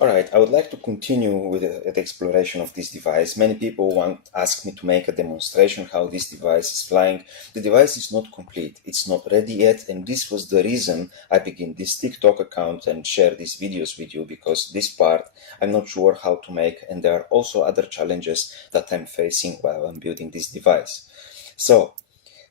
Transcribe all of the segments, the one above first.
Alright, I would like to continue with the exploration of this device. Many people ask me to make a demonstration how this device is flying. The device is not complete, it's not ready yet, and this was the reason I began this TikTok account and share these videos with you, because this part I'm not sure how to make, and there are also other challenges that I'm facing while I'm building this device. So,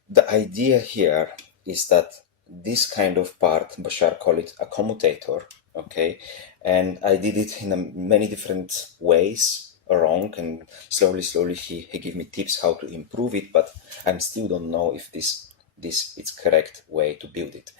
the idea here is that this kind of part, Bashar called it a commutator, okay, and I did it in many different ways wrong, and slowly he gave me tips how to improve it, but I still don't know if this is correct way to build it.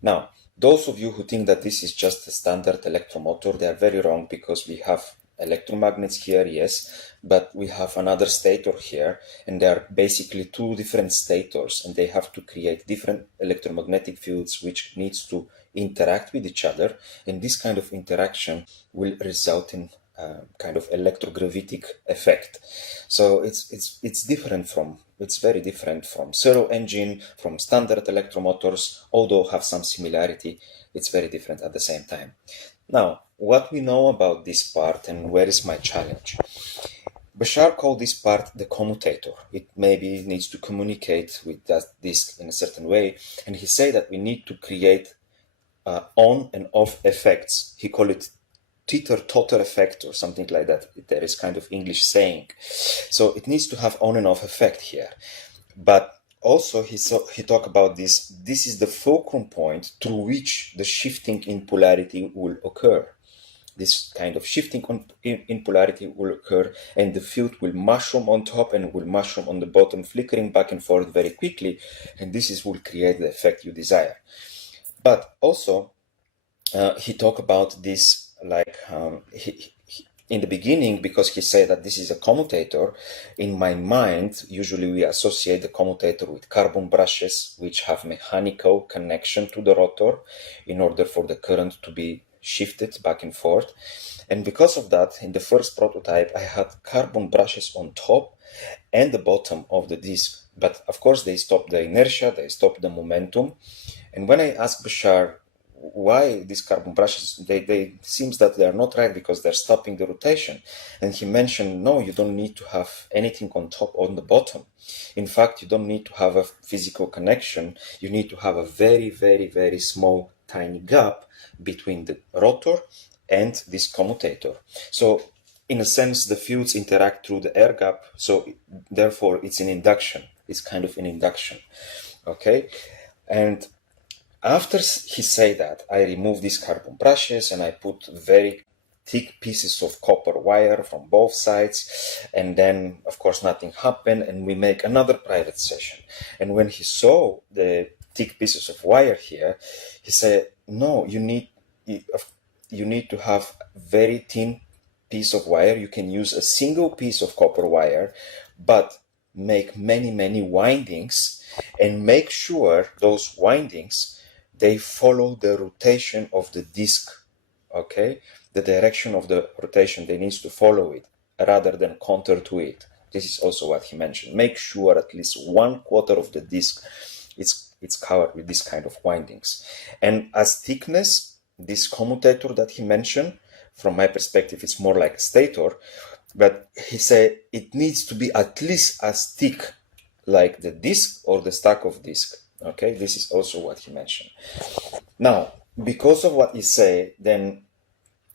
Now, those of you who think that this is just a standard electromotor, they are very wrong, because we have electromagnets here, yes, but we have another stator here, and they are basically two different stators, and they have to create different electromagnetic fields which needs to interact with each other, and this kind of interaction will result in kind of electrogravitic effect. So it's very different from servo engine, from standard electromotors, although have some similarity. It's very different at the same time. Now, what we know about this part and where is my challenge? Bashar called this part the commutator. It maybe needs to communicate with that disk in a certain way, and he said that we need to create on and off effects. He called it teeter-totter effect or something like that. There is kind of English saying. So it needs to have on and off effect here. But also he talked about this. This is the fulcrum point through which the shifting in polarity will occur. This kind of shifting in polarity will occur, and the field will mushroom on top and will mushroom on the bottom, flickering back and forth very quickly, and will create the effect you desire. But also, he talked about this like in the beginning, because he said that this is a commutator. In my mind, usually we associate the commutator with carbon brushes, which have mechanical connection to the rotor in order for the current to be shifted back and forth. And because of that, in the first prototype, I had carbon brushes on top and the bottom of the disc. But of course, they stopped the inertia, they stopped the momentum. And when I asked Bashar why these carbon brushes, they seems that they are not right because they're stopping the rotation. And he mentioned, no, you don't need to have anything on top or on the bottom. In fact, you don't need to have a physical connection. You need to have a very small, tiny gap between the rotor and this commutator. So in a sense, the fields interact through the air gap. So therefore, it's an induction. It's kind of an induction. Okay. And after he said that, I removed these carbon brushes and I put very thick pieces of copper wire from both sides, and then of course nothing happened, and we make another private session. And when he saw the thick pieces of wire here, he said, no, you need to have very thin piece of wire. You can use a single piece of copper wire, but make many windings, and make sure those windings, they follow the rotation of the disk, okay? The direction of the rotation, they need to follow it rather than counter to it. This is also what he mentioned. Make sure at least 1/4 of the disk it's covered with this kind of windings. And as thickness, this commutator that he mentioned, from my perspective, it's more like a stator, but he said it needs to be at least as thick like the disk or the stack of disk. Okay, this is also what he mentioned. Now, because of what he said, then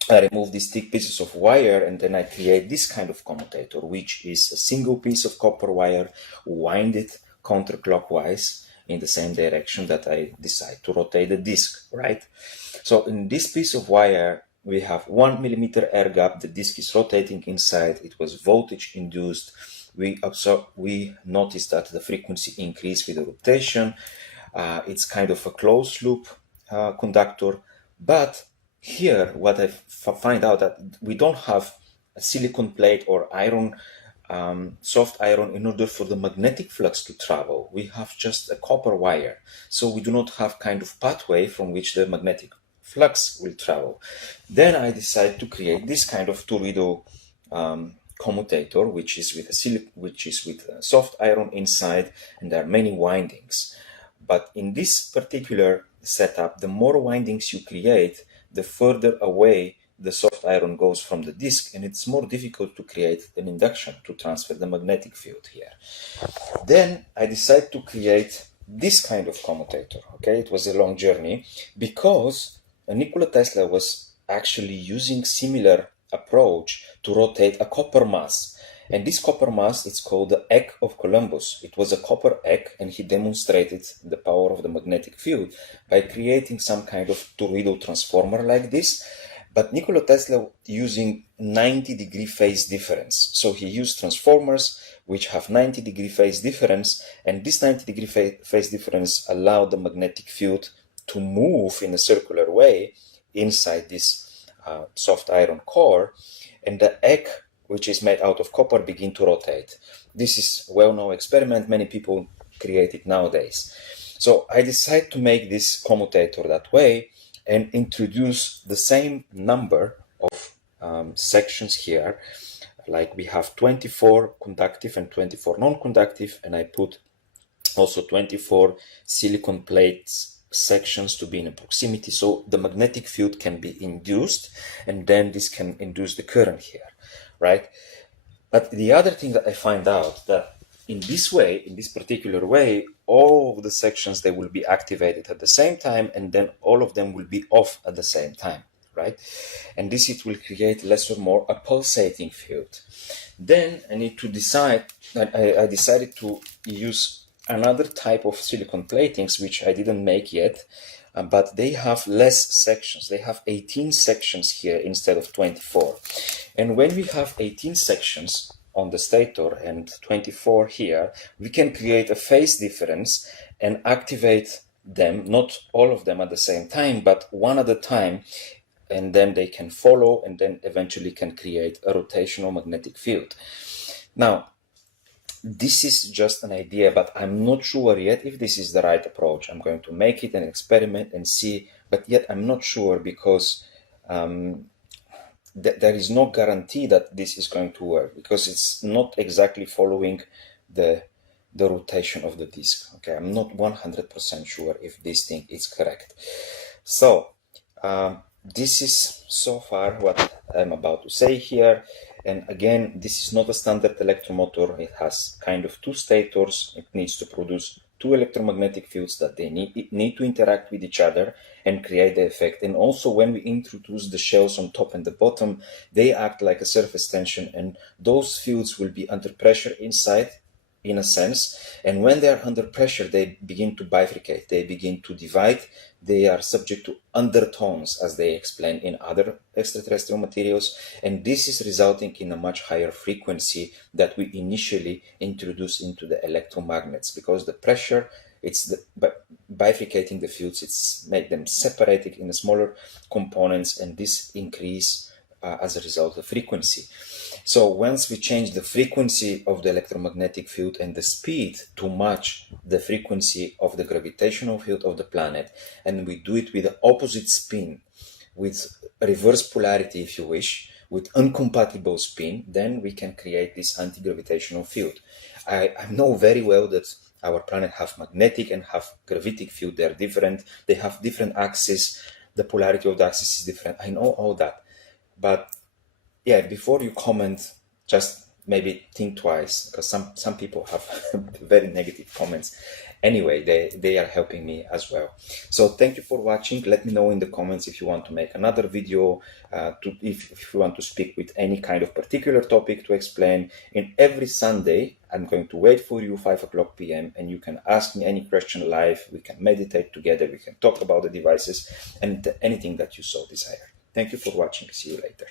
I remove these thick pieces of wire, and then I create this kind of commutator, which is a single piece of copper wire, winded counterclockwise in the same direction that I decide to rotate the disk, right? So in this piece of wire, we have 1 millimeter air gap. The disk is rotating inside. It was voltage induced. We noticed that the frequency increased with the rotation. It's kind of a closed loop conductor. But here, what I find out that we don't have a silicon plate or iron, soft iron, in order for the magnetic flux to travel. We have just a copper wire. So we do not have kind of pathway from which the magnetic flux will travel. Then I decide to create this kind of toroidal commutator, which is with a soft iron inside, and there are many windings. But in this particular setup, the more windings you create, the further away the soft iron goes from the disk, and it's more difficult to create an induction to transfer the magnetic field here. Then I decided to create this kind of commutator. Okay, it was a long journey because Nikola Tesla was actually using similar approach to rotate a copper mass. And this copper mass, it's called the egg of Columbus. It was a copper egg, and he demonstrated the power of the magnetic field by creating some kind of toroidal transformer like this. But Nikola Tesla using 90-degree phase difference. So he used transformers which have 90-degree phase difference, and this 90-degree phase difference allowed the magnetic field to move in a circular way inside this soft iron core, and the egg, which is made out of copper, begin to rotate. This is a well-known experiment. Many people create it nowadays. So I decided to make this commutator that way and introduce the same number of sections here. Like we have 24 conductive and 24 non-conductive, and I put also 24 silicon plates sections to be in a proximity, so the magnetic field can be induced, and then this can induce the current here, right? But the other thing that I find out that in this way, in this particular way, all of the sections, they will be activated at the same time, and then all of them will be off at the same time, right? And this, it will create less or more a pulsating field. Then I need to decide, I decided to use another type of silicon platings, which I didn't make yet, but they have less sections. They have 18 sections here instead of 24. And when we have 18 sections on the stator and 24 here, we can create a phase difference and activate them, not all of them at the same time, but one at a time, and then they can follow, and then eventually can create a rotational magnetic field. Now, this is just an idea, but I'm not sure yet if this is the right approach. I'm going to make it an experiment and see, but yet I'm not sure because there is no guarantee that this is going to work, because it's not exactly following the rotation of the disk. Okay, I'm not 100% sure if this thing is correct. So this is so far what I'm about to say here. And again, this is not a standard electromotor. It has kind of two stators. It needs to produce two electromagnetic fields that they need to interact with each other and create the effect. And also, when we introduce the shells on top and the bottom, they act like a surface tension, and those fields will be under pressure inside, in a sense. And when they are under pressure, they begin to bifurcate, they begin to divide, they are subject to undertones, as they explain in other extraterrestrial materials, and this is resulting in a much higher frequency that we initially introduce into the electromagnets, because the pressure, it's bifurcating the fields, it's make them separated in smaller components, and this increase as a result of frequency. So once we change the frequency of the electromagnetic field and the speed to match the frequency of the gravitational field of the planet, and we do it with the opposite spin, with reverse polarity if you wish, with incompatible spin, then we can create this anti-gravitational field. I know very well that our planet have magnetic and have gravitic field. They're different. They have different axes. The polarity of the axis is different. I know all that. But yeah, before you comment, just maybe think twice, because some people have very negative comments. Anyway, they are helping me as well. So thank you for watching. Let me know in the comments if you want to make another video, if you want to speak with any kind of particular topic to explain. And every Sunday, I'm going to wait for you 5:00 p.m. and you can ask me any question live. We can meditate together. We can talk about the devices and anything that you so desire. Thank you for watching. See you later.